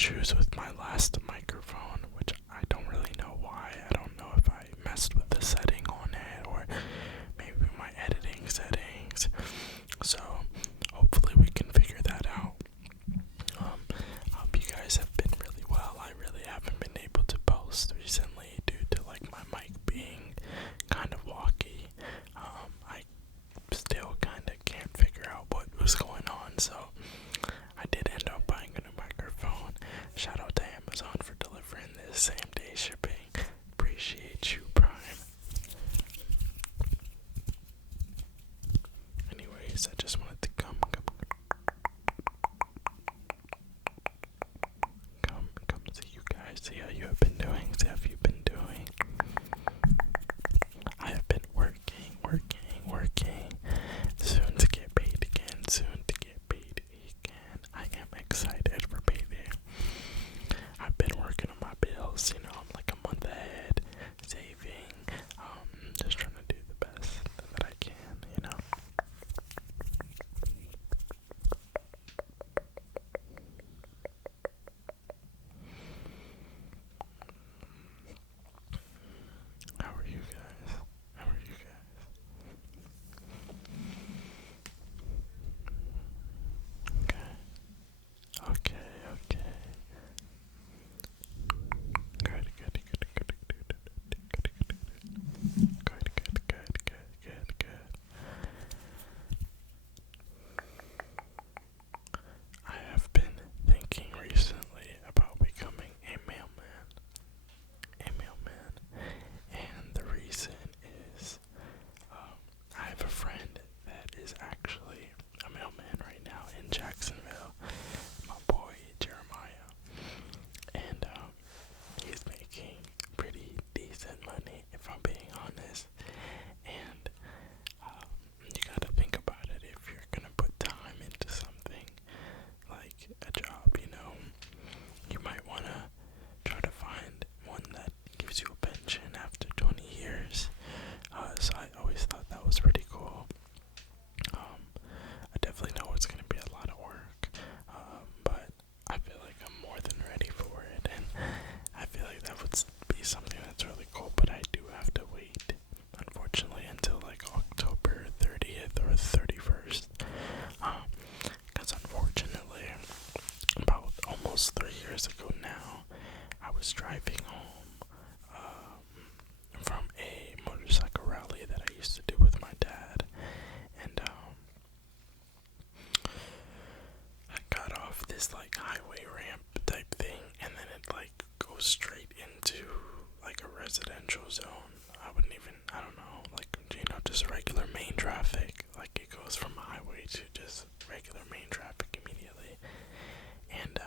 issues with my last microphone, which I don't really know why. I don't know if I messed with the setting on it or maybe my editing settings. So hopefully we can figure that out. I hope you guys have been really well. I really haven't been able to post recently due to like my mic being kind of wonky. I still kind of can't figure out what was going on, so I did end up buying a new microphone. Shout out to Amazon for delivering this same day shipping. Appreciate you, Prime. Anyways, I just wanted to come see you guys, see how you have been doing, see how you've been doing. I have been working. Soon to get paid again, I am excited for payday. I've been working on my bills, I'm like a month ahead, saving, just trying to do the best that I can. How are you guys? Okay. Good. I have been thinking recently about becoming a mailman. And the reason is, I have a friend that is actually a mailman right now in Jacksonville, my boy Jeremiah, and he's making pretty decent money if I'm being honest. And you gotta think about it. If you're gonna put time into something like a job, you might wanna try to find one that gives you a pension after 20 years. So I always thought that was pretty cool. I definitely know it's gonna be a lot of work, but I feel like I'm more than ready for it, and I feel like that would be something that's really cool. But I do have to wait, unfortunately, until like October 30th or 31st, because unfortunately, about almost 3 years ago now, I was driving home from a motorcycle rally that I used to do with my dad, and I got off this like highway ramp type thing, and then it like goes straight into like a residential zone. I don't know, like, just regular main traffic. Like, it goes from highway to just regular main traffic immediately. And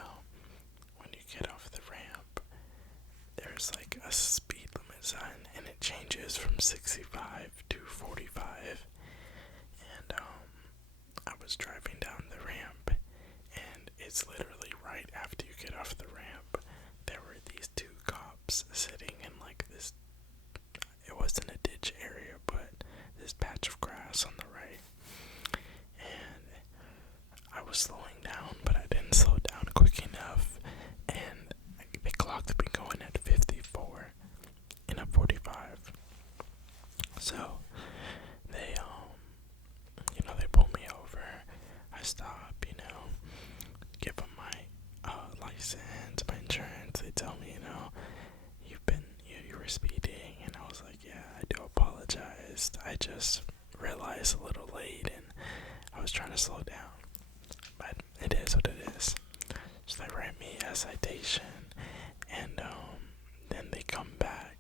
when you get off the ramp, there's like a speed limit sign, and it changes from 65 to 45. And I was driving down the ramp, and it's literally right after you get off the ramp, there were these two cops sitting in like this, it wasn't a ditch area, but this patch of grass on the right. And I was slowing down, but I didn't slow down quick enough, and they clocked me going at 54 in a 45. So they they pull me over. I stop, give them my license, my insurance. They tell me, you were speeding, and I was like, yeah, I do apologize. I just realized a little late, and I was trying to slow down. But it is what it is. So they write me a citation, and then they come back,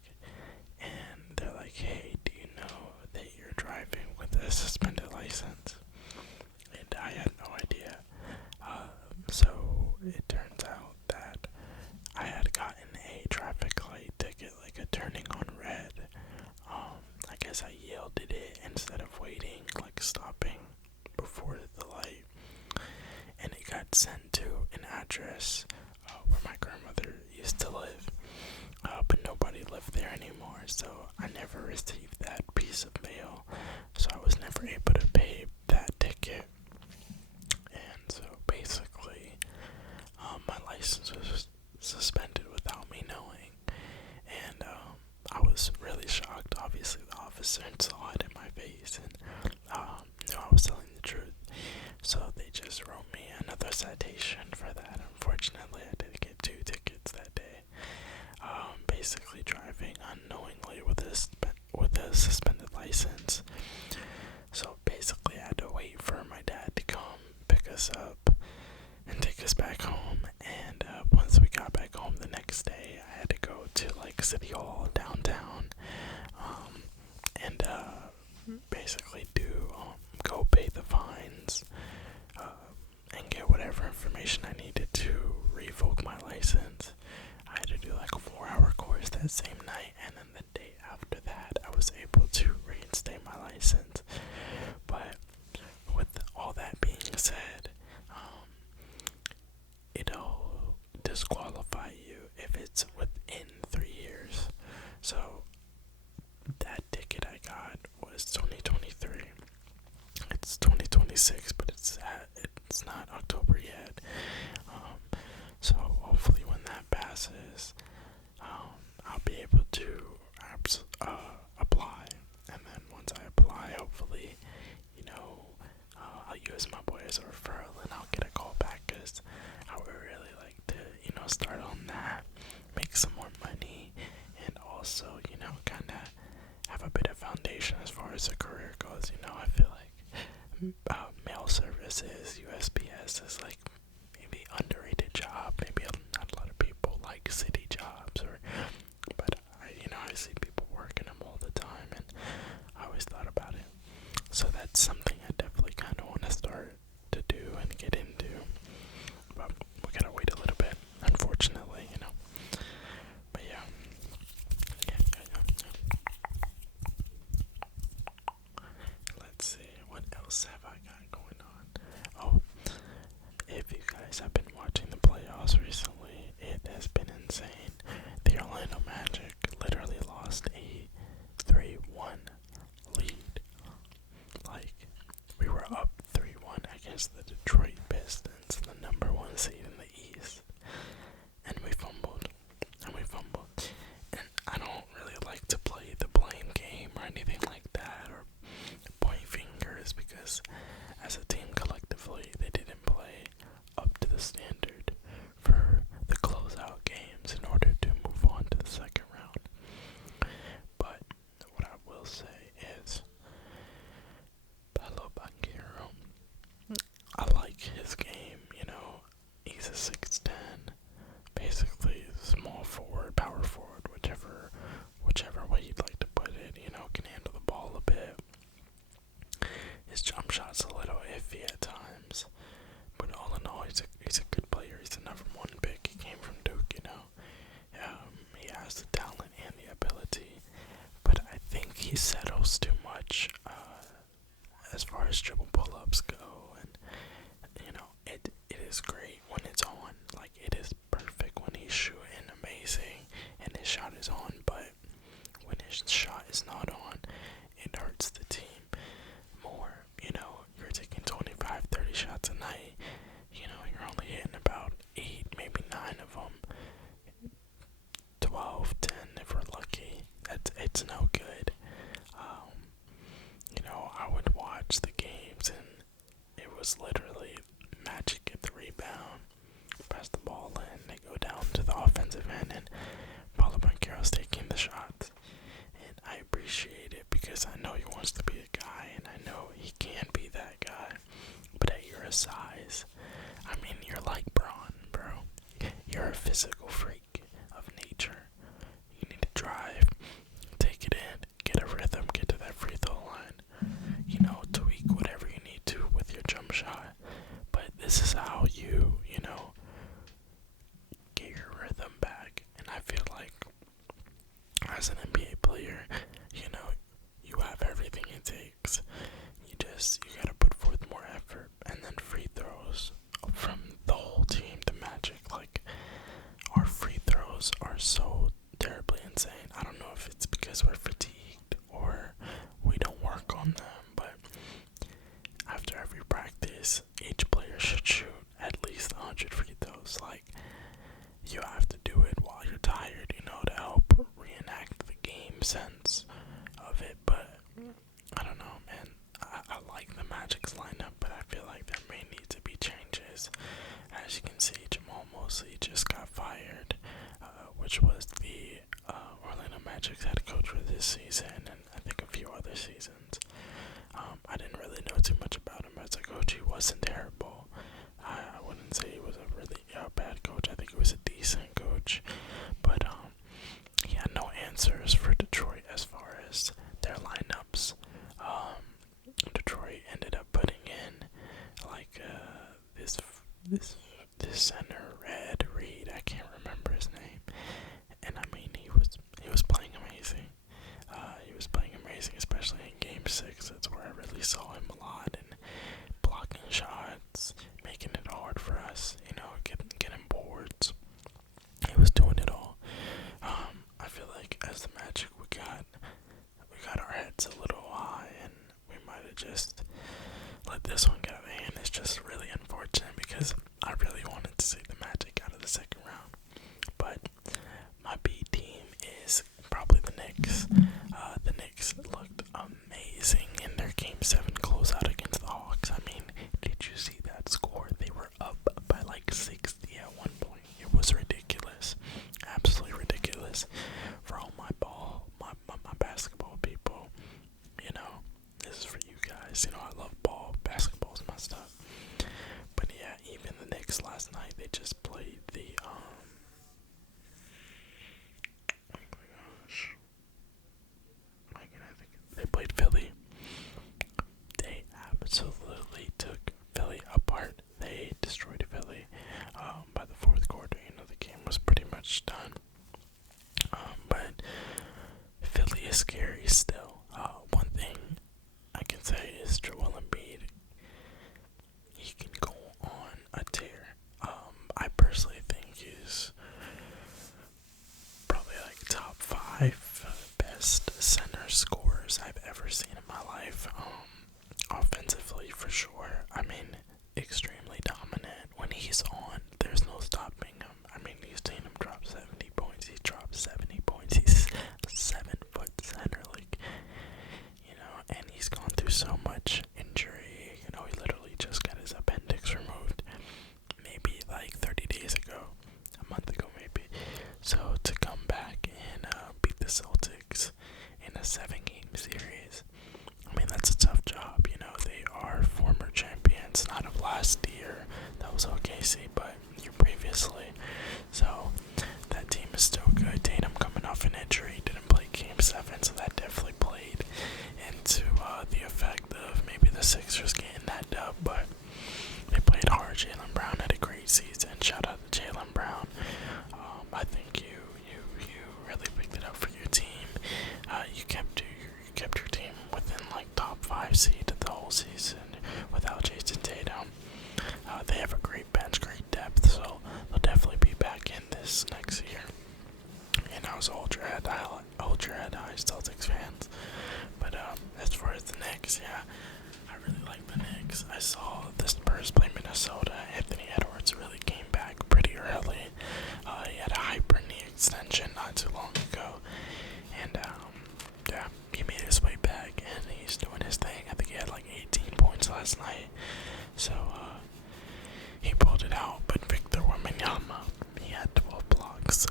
and they're like, hey, do you know that you're driving with a suspended license? And I had no idea. So it turns out that I had gotten a traffic light ticket, like a turning on red. I guess I yielded it instead of waiting, like stopping before the light. And it got sent to an address where my grandmother used to live. But nobody lived there anymore, so I never received that piece of mail. So I was never able to pay that ticket. And so basically, my license license was suspended without me knowing. And I was really shocked. Obviously, the officer saw it in my face and knew I was telling the truth. So they just wrote me another citation for that. Unfortunately, I did get 2 tickets that day. Basically driving unknowingly with a suspended license. So basically, I had to wait for my dad to come pick us up and take us back home. And once we got back home the next day, I had to go to like City Hall downtown, and basically go pay the fines, and get whatever information I needed to revoke my license. I had to do like a 4-hour course that same night, and then the day after that, I was able to reinstate my license. But with all that being said, it'll disqualify you if it's within 3 years. So that ticket I got was 2023. It's 2026, but it's not October yet. So hopefully when that passes, I'll be able to apply. And then once I apply, hopefully, I'll use my boy as a referral and I'll get a call back, because I would really like to, start on that, make some more money, and also, kind of have a bit of foundation as far as a career goes. I feel like mail services, USPS is like maybe underrated job. Maybe not a lot of people like city jobs, but I see people working them all the time, and I always thought about it. So that's something I definitely kind of want to start to do and get into. But we gotta wait a little bit, unfortunately, But yeah. Let's see, what else have I got going on? Oh, if you guys have been watching the playoffs recently, it has been insane. The Orlando Magic literally lost a 3-1 lead. Like, we were up 3-1 against the Detroit Pistons, the number 1 seed in the East. And we fumbled. And I don't really like to play the blame game or anything like that, or point fingers, because as a team collectively, they didn't play up to the standard for the closeout games in order to move on to the second round. But what I will say is, Paolo Banchero, I like his game. He's a 6'10", basically small forward, power forward, whichever way you'd like to put it. Can handle the ball a bit. His jump shot's a little iffy at times, but all in all, he's a good player. He's the number 1 pick. He came from Duke. He has the talent and the ability, but I think he settles too much as far as dribble pull-ups go. And it is great when it's on. Like, it is perfect when he's shooting amazing and his shot is on. But when his shot is not on, it hurts the team more. You're taking 25, 30 shots a night. You're only hitting about 8, maybe 9 of them. 12, 10 if we're lucky. It's no good. I would watch the games, and it was literally Magic get the rebound, pass the ball in, they go down to the offensive end, and Paolo Banchero's taking the shots. And I appreciate it, because I know he wants to be a guy, and I know he can be that guy. But at your size, you're like Braun, bro. You're a physical freak of nature. You need to drive, take it in, get a rhythm, get to that free throw line. Tweak whatever you need to with your jump shot. But this is how you get your rhythm back. And I feel like as an NBA player, you have everything it takes. You gotta put forth more effort. And then free throws from the whole team, the Magic, like, our free As you can see, Jamal Mosley just got fired, which was the Orlando Magic's head coach for this season and I think a few other seasons. I didn't really know too much about him as a coach. He wasn't terrible. I wouldn't say he was a really bad coach. I think he was a decent coach, but he had no answers for Detroit as far as their lineups. Detroit ended up putting in like this center, Red Reed. I can't remember his name, and I mean he was playing amazing. He was playing amazing, especially in Game 6. That's where I really saw him a lot, and blocking shots, making it hard for us, getting boards. He was doing it all. I feel like as the Magic, we got our heads a little high, and we might have just let this one get out of hand. It's just really unfortunate because I really wanted to see the Magic out of the second round. But my B team is probably the Knicks. The Knicks looked amazing in their Game 7 closeout against the Hawks. I mean, did you see that score? They were up by like 60 at one point. It was ridiculous. Absolutely ridiculous. For all my basketball people, this is for you guys. I love ball. Basketball's my stuff. But yeah, even the Knicks last night, they just played the oh my gosh. They played Philly. They absolutely took Philly apart. They destroyed Philly. By the fourth quarter, the game was pretty much done. But Philly is scary still. One thing I can say is Joel Embiid, he can go on a tear. I personally think he's probably like top 5 best center scorers I've ever seen in my life. Offensively, for sure. I mean, extremely dominant. When he's on, there's no stopping him. I mean, you've seen him drop 70 points. He dropped 70 points. He's a 7-foot center, and he's gone through so much injury. He literally just got his appendix removed maybe like 30 days ago, a month ago maybe. So to come back and beat the Celtics in a 7-game series, I mean, that's a tough job. They are former champions, not of last year. That was OKC, but year previously. So that team is still good. Tatum coming off an injury, didn't play Game 7, so that definitely played into the effect of maybe the Sixers getting that dub. But they played hard. Jaylen Brown had a great season. Shout out to Jaylen Brown. I think you really picked it up for your team. You kept your team within like top 5 seed the whole season without Jason Tatum. They have a great bench, great depth, so they'll definitely be back in this next year. So hold your head high, Celtics fans. But as far as the Knicks, yeah, I really like the Knicks. I saw the Spurs play Minnesota. Anthony Edwards really came back pretty early. He had a hyper knee extension not too long ago, and yeah, he made his way back, and he's doing his thing. I think he had like 18 points last night, so he pulled it out. But Victor Wembanyama, he had 12 blocks.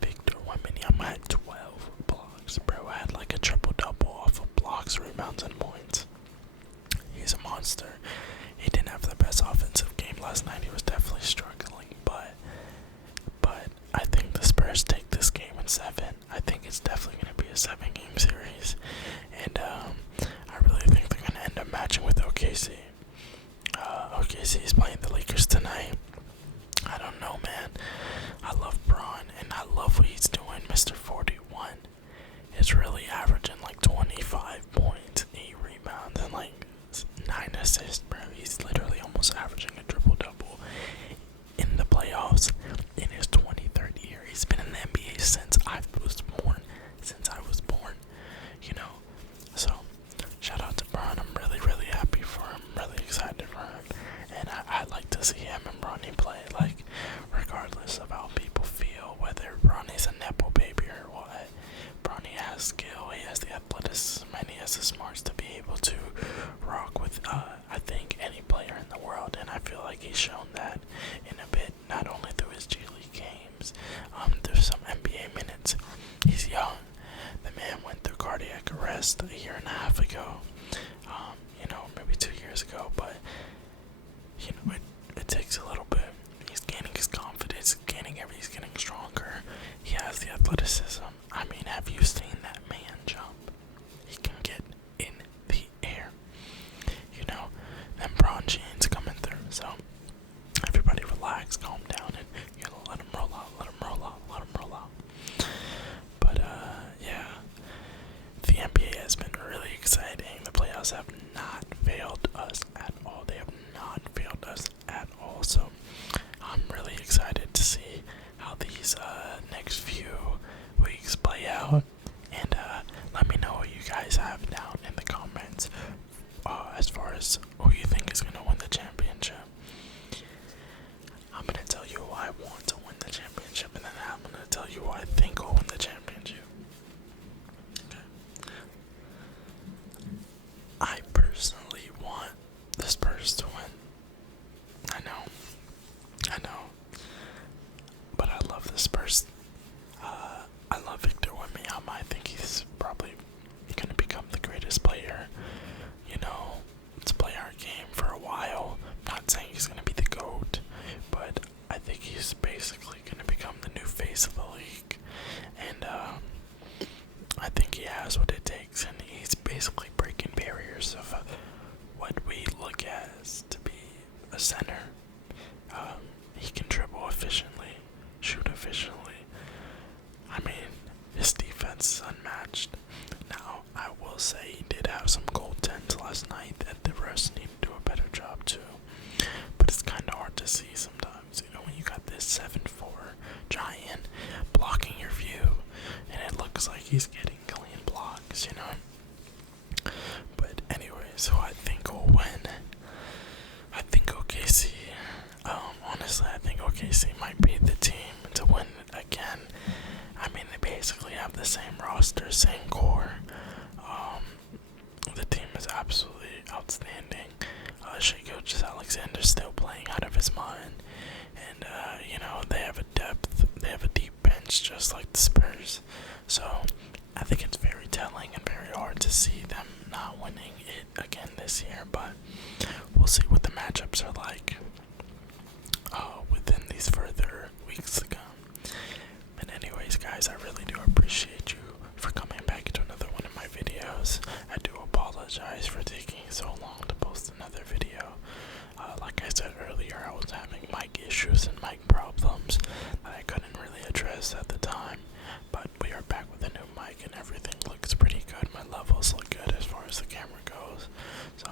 Victor Wembanyama had 12 blocks. Bro had like a triple-double off of blocks, rebounds, and points. He's a monster. He didn't have the best offensive game last night. He was definitely struggling, but I think the Spurs take this game in 7. I think it's definitely going to be a 7-game series, and I really think they're going to end up matching with OKC. OKC is playing the Lakers tonight. I don't know, man. I love Braun, and I love what he's doing. Mr. 41 is really averaging like 25 points, 8 rebounds, and like 9 assists, bro. He's literally almost averaging a triple-double in the playoffs in his 23rd year. He's been in the NBA since I was born. So shout out to Braun. I'm really, really happy for him. Really excited for him. And I like to see him and Bronny play. Like, regardless of how people feel, whether Bronny's a nepo baby or what, Bronny has skill, he has the athleticism, and he has the smarts to be able to rock with, I think, any player in the world. And I feel athleticism. I mean, have you seen that man jump? He can get in the air. You know, them bronze jeans coming through. So everybody relax, calm down, and you know, let them roll out, let them roll out, let them roll out. But yeah, the NBA has been really exciting. The playoffs have not failed us at all. They have not failed us at all. So I'm really excited to see how these next few weeks play out. And let me know what you guys have down in the comments as far as who you think is going to win the championship. I'm going to tell you who I want to win the championship, and then I'm going to tell you who I think will win the championship. Okay. I personally want the Spurs to win. I know. But I love the Spurs. I love Victor Wembanyama. I think he's probably going to become the greatest player, you know, to play our game for a while. I'm not saying he's going to be the GOAT, but I think he's basically going to become the new face of the league. And I think he has what it takes, and he's basically breaking barriers of what we look at as to be a center. He can dribble efficiently, shoot efficiently. I mean, his defense is unmatched. Now, I will say he did have some goaltends last night that the refs need to do a better job too. But it's kind of hard to see sometimes, you know, when you got this 7'4" giant blocking your view, and it looks like he's getting clean blocks, you know. But anyway, so I think we'll win. I think OKC, honestly, I think OKC might be the team to win it again. I mean, they basically have the same roster, same core. The team is absolutely outstanding. Shai Gilgeous-Alexander's still playing out of his mind. And, you know, they have a deep bench just like the Spurs. So, I think it's very telling and very hard to see them not winning it again this year. But we'll see what the matchups are like within these further weeks to come. But anyways, guys, I really do appreciate you for coming back to another one of my videos. I do apologize for taking so long to post another video. Like I said earlier, I was having mic issues and mic problems that I couldn't really address at the time. But we are back with a new mic and everything looks pretty good. My levels look good as far as the camera goes. So